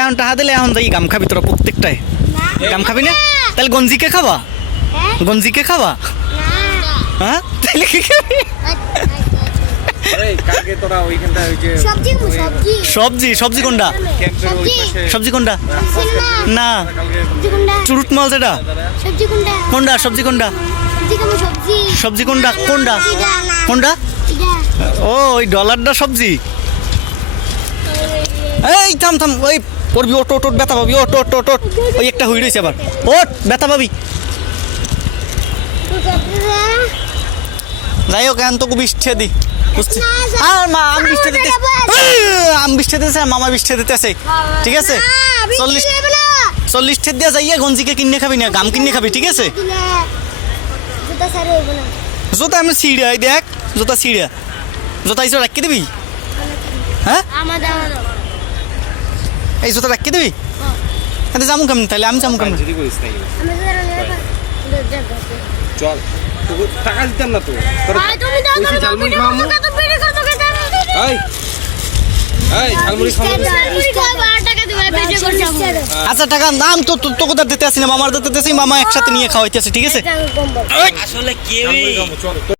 এখন টাকা দিলে এখন যাই গাম খাবি তোরা প্রত্যেকটাই গাম খাবি না তাহলে গঞ্জিকে খাবা গঞ্জিকে খাবা হ্যাঁ তাহলে কি খাবি সবজি সবজি কোনটা সবজি কোনটা না চুরুট মাল যেটা কোনটা সবজি কোনটা সবজি কোনটা কোনটা কোনটা ও ওই ডলারটা সবজি এই থাম থাম ওই পড়বি ওট ওট ব্যথা পাবি ওট ওট ওট ওট ওই একটা হুই রয়েছে আবার ওট ব্যথা পাবি যাই হোক এখন তোকে বিষ্ঠে দি বুঝছি আর মা আমি বিষ্ঠে দিতে আমি বিষ্ঠে দিতেছে মামা বিষ্ঠে দিতেছে ঠিক আছে 40 দিয়া যাইয়া গঞ্জিকে কিনে খাবি না গাম কিনে খাবি ঠিক আছে জোতা আমি ছিড়াই দেখ জোতা ছিড়া জোতা ইসো রাখি দিবি হ্যাঁ এই জোতা রাখি দিবি আরে যামু কেমন তাহলে আমি যামু কেমন চল টাকা দিতাম না তো আচ্ছা টাকা নাম তো তোকে দিতে আসি না মামার দিতে আসি মামা একসাথে নিয়ে খাওয়াইতে আছে ঠিক আছে আসলে কেউ